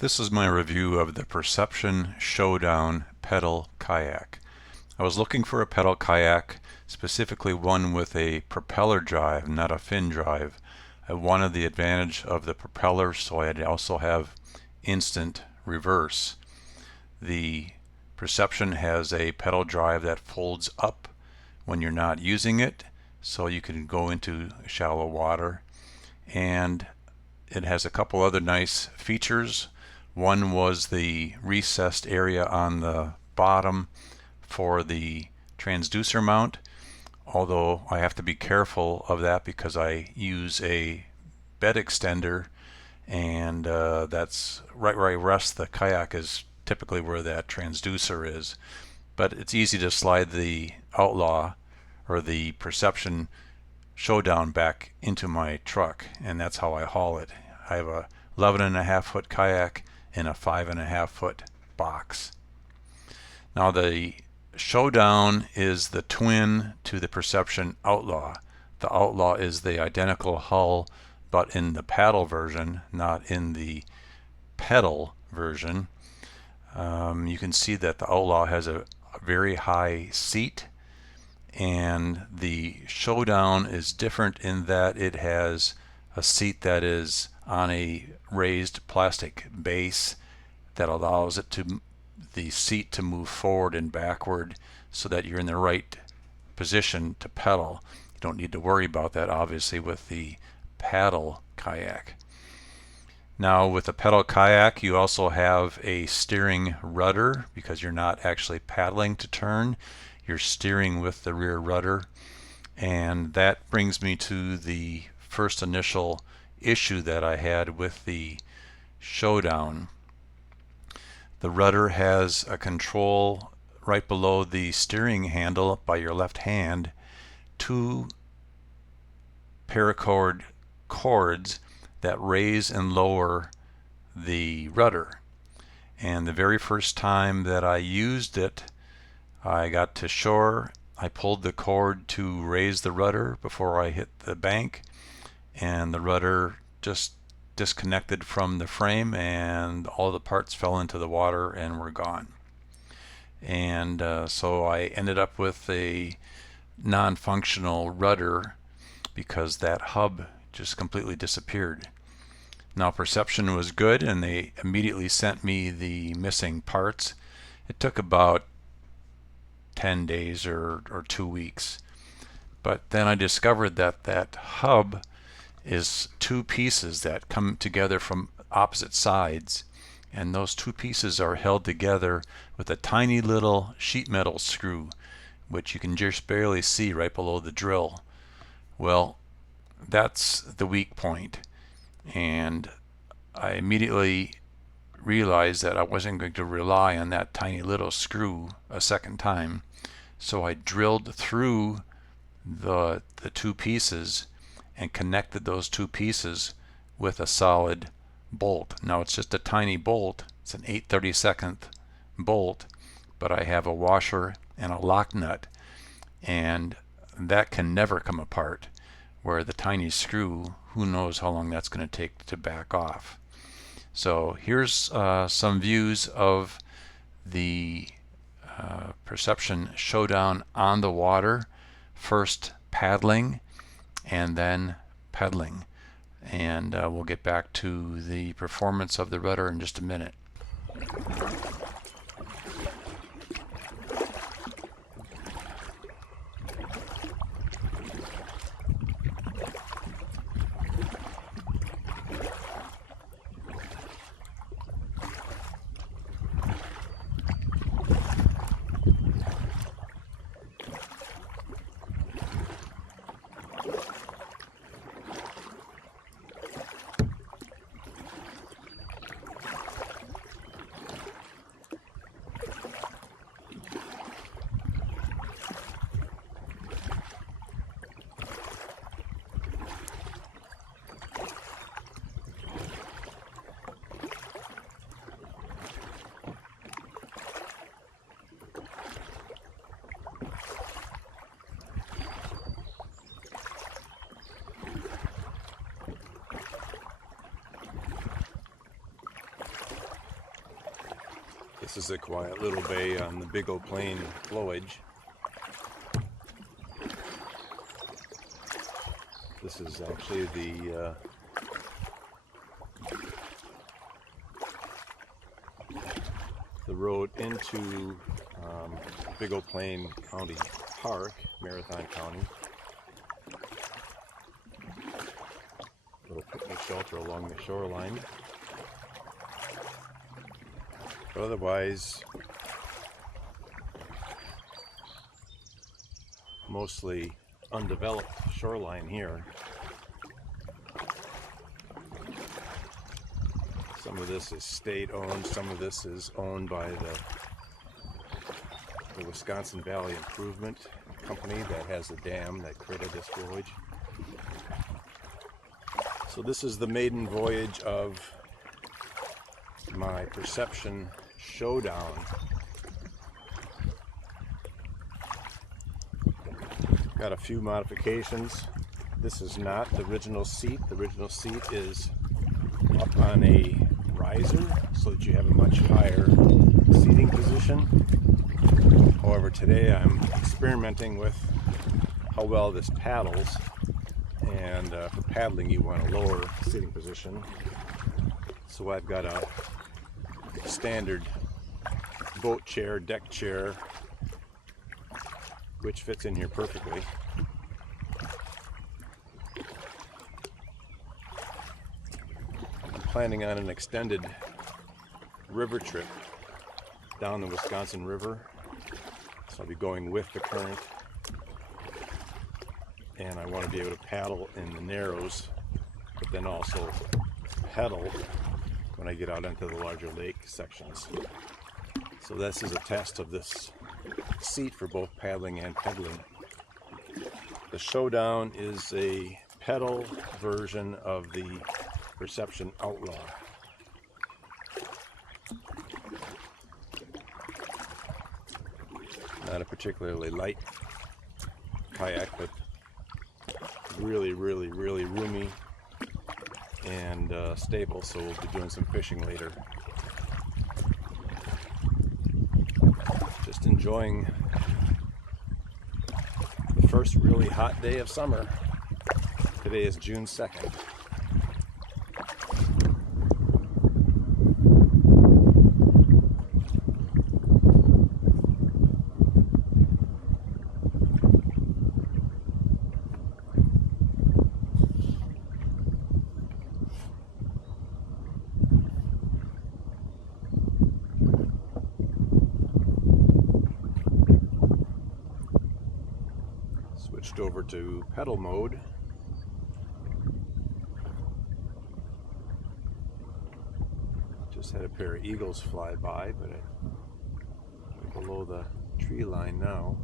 This is my review of the Perception Showdown pedal kayak. I was looking for a pedal kayak, specifically one with a propeller drive, not a fin drive. I wanted the advantage of the propeller, so I'd also have instant reverse. The Perception has a pedal drive that folds up when you're not using it, so you can go into shallow water, and it has a couple other nice features. One was the recessed area on the bottom for the transducer mount, although I have to be careful of that because I use a bed extender, and that's right where I rest the kayak is typically where that transducer is. But it's easy to slide the Outlaw or the Perception Showdown back into my truck, and that's how I haul it. I have a 11.5 foot kayak in a 5.5 foot box. Now the Showdown is the twin to the Perception Outlaw. The Outlaw is the identical hull, but in the paddle version, not in the pedal version. You can see that the Outlaw has a very high seat, and the Showdown is different in that it has a seat that is on a raised plastic base that allows the seat to move forward and backward so that you're in the right position to pedal. You don't need to worry about that obviously with the paddle kayak. Now with the pedal kayak you also have a steering rudder because you're not actually paddling to turn, you're steering with the rear rudder, and that brings me to the first initial issue that I had with the Showdown. The rudder has a control right below the steering handle by your left hand, two paracord cords that raise and lower the rudder. And the very first time that I used it, I got to shore, I pulled the cord to raise the rudder before I hit the bank, and the rudder just disconnected from the frame and all the parts fell into the water and were gone. And so I ended up with a non-functional rudder because that hub just completely disappeared. Now Perception was good and they immediately sent me the missing parts. It took about 10 days or 2 weeks, but then I discovered that that hub is two pieces that come together from opposite sides, and those two pieces are held together with a tiny little sheet metal screw which you can just barely see right below the drill. Well, that's the weak point, and I immediately realized that I wasn't going to rely on that tiny little screw a second time, so I drilled through the two pieces and connected those two pieces with a solid bolt. Now it's just a tiny bolt, it's an 8/32 bolt, but I have a washer and a lock nut, and that can never come apart, where the tiny screw, who knows how long that's going to take to back off. So here's some views of the Perception Showdown on the water, first paddling and then pedaling, and we'll get back to the performance of the rudder in just a minute. This is a quiet little bay on the Big O Plain flowage. This is actually the road into Big O Plain County Park, Marathon County. Little picnic shelter along the shoreline. But otherwise, mostly undeveloped shoreline here. Some of this is state owned, some of this is owned by the Wisconsin Valley Improvement Company that has a dam that created this flowage. So this is the maiden voyage of my Perception Showdown. Got a few modifications. This is not the original seat. The original seat is up on a riser so that you have a much higher seating position. However, today I'm experimenting with how well this paddles, and for paddling you want a lower seating position. So I've got a standard boat chair, deck chair, which fits in here perfectly. I'm planning on an extended river trip down the Wisconsin River. So I'll be going with the current, and I want to be able to paddle in the narrows, but then also pedal when I get out into the larger lake sections. So this is a test of this seat for both paddling and pedaling. The Showdown is a pedal version of the Perception Outlaw. Not a particularly light kayak, but really roomy and stable, so we'll be doing some fishing later. Just enjoying the first really hot day of summer. Today is June 2nd. Switched over to pedal mode. Just had a pair of eagles fly by, but I'm below the tree line now.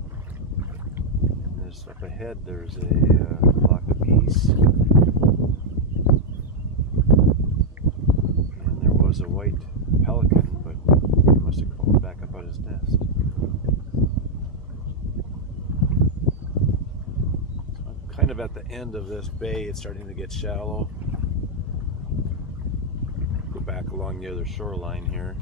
And there's up ahead, there's a flock of geese. And there was a white pelican, but he must have crawled back up out his nest. Kind of at the end of this bay, it's starting to get shallow. Go back along the other shoreline here.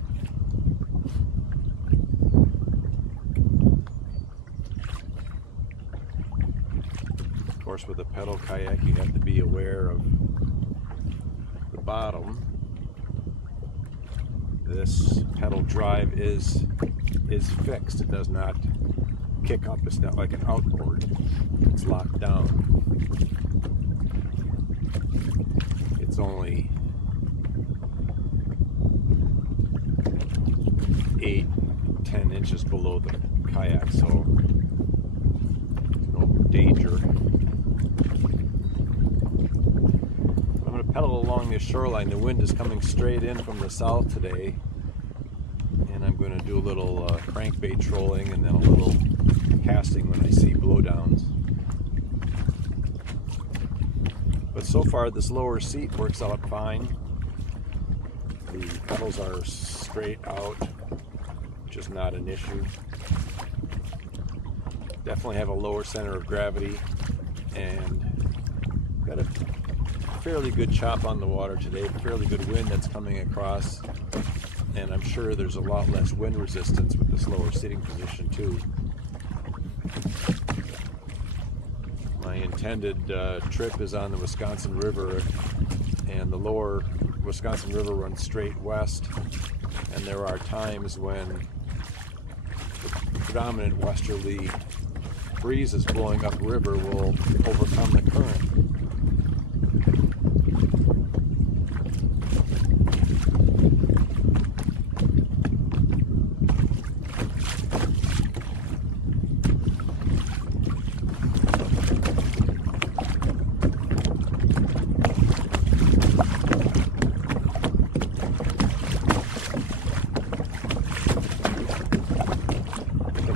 Of course, with a pedal kayak, you have to be aware of the bottom. This pedal drive is fixed. It does not kick up. It's not like an outboard. It's locked down. It's only 8-10 inches below the kayak, so no danger. I'm going to pedal along this shoreline. The wind is coming straight in from the south today, and I'm going to do a little crankbait trolling and then a little casting when I see blowdowns. But so far this lower seat works out fine. The pedals are straight out, which is not an issue. Definitely have a lower center of gravity, and got a fairly good chop on the water today, fairly good wind that's coming across, and and I'm sure there's a lot less wind resistance with this lower seating position too. My intended trip is on the Wisconsin River, and the lower Wisconsin River runs straight west, and there are times when the predominant westerly breeze is blowing upriver will overcome the current.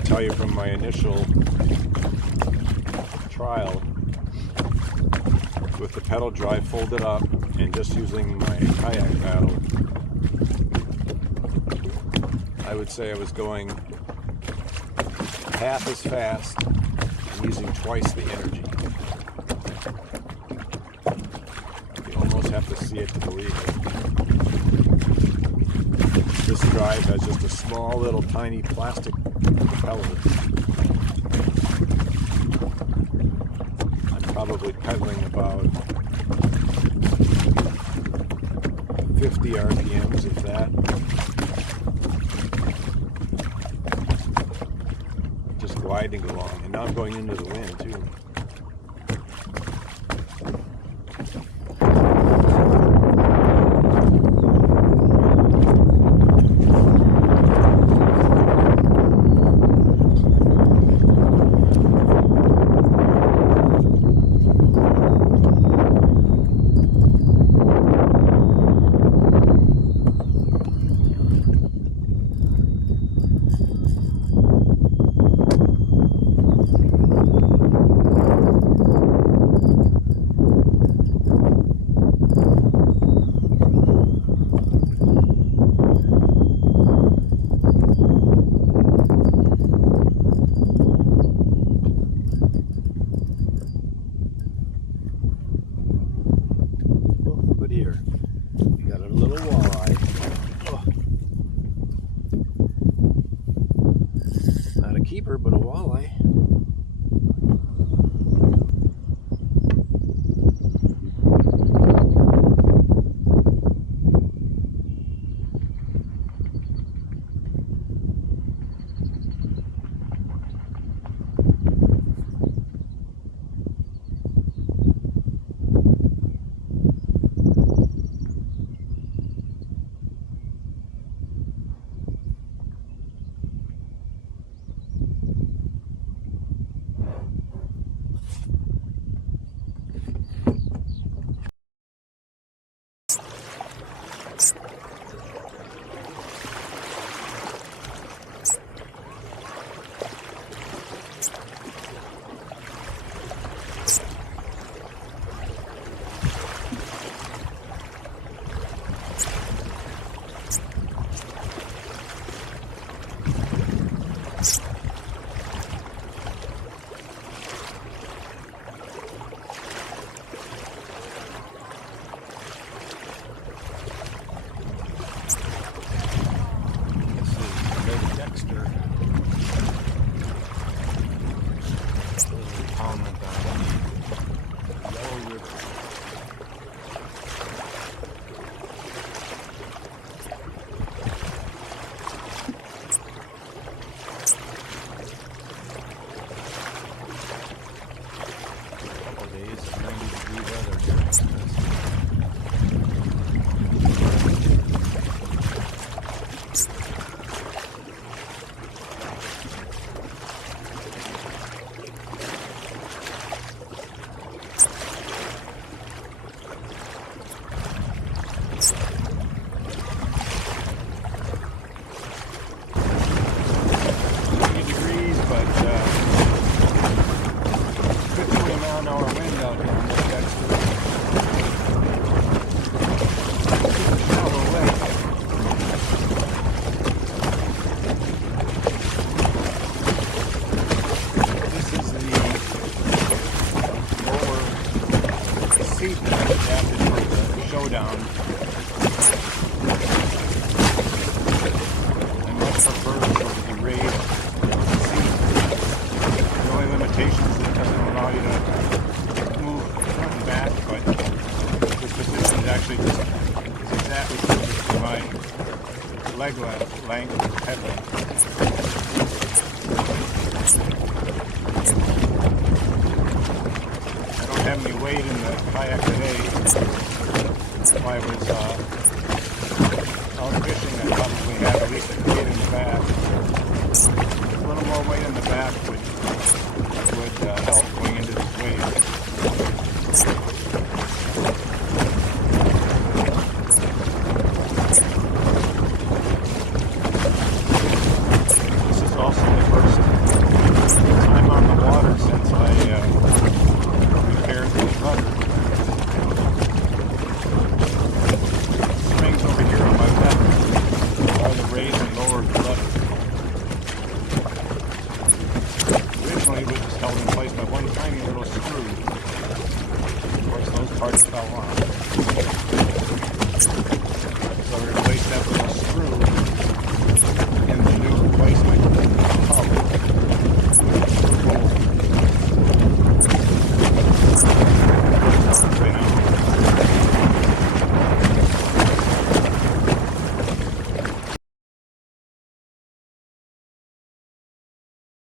Tell you from my initial trial with the pedal drive folded up and just using my kayak paddle, I would say I was going half as fast and using twice the energy. You almost have to see it to believe it. This drive has just a small little tiny plastic propeller. I'm probably pedaling about 50 RPMs, if that. Just gliding along, and now I'm going into the wind too. Here, we got a little walleye. Oh. Not a keeper, but a walleye. Showdown. prefer sort of the raised seat. The only limitation is that it doesn't allow you to move front and back, but this position is actually just is exactly perfect for my leg length, head length. I don't have any weight in the kayak today. If I was out fishing, I'd probably have at least a weight in the back. A little more weight in the back would help going into this wave. This is also the first time on the water since I repaired the rudder. Springs over here on my left are the raised and lowered rudder. Originally it was just held in place by one tiny little screw. Of course those parts fell on.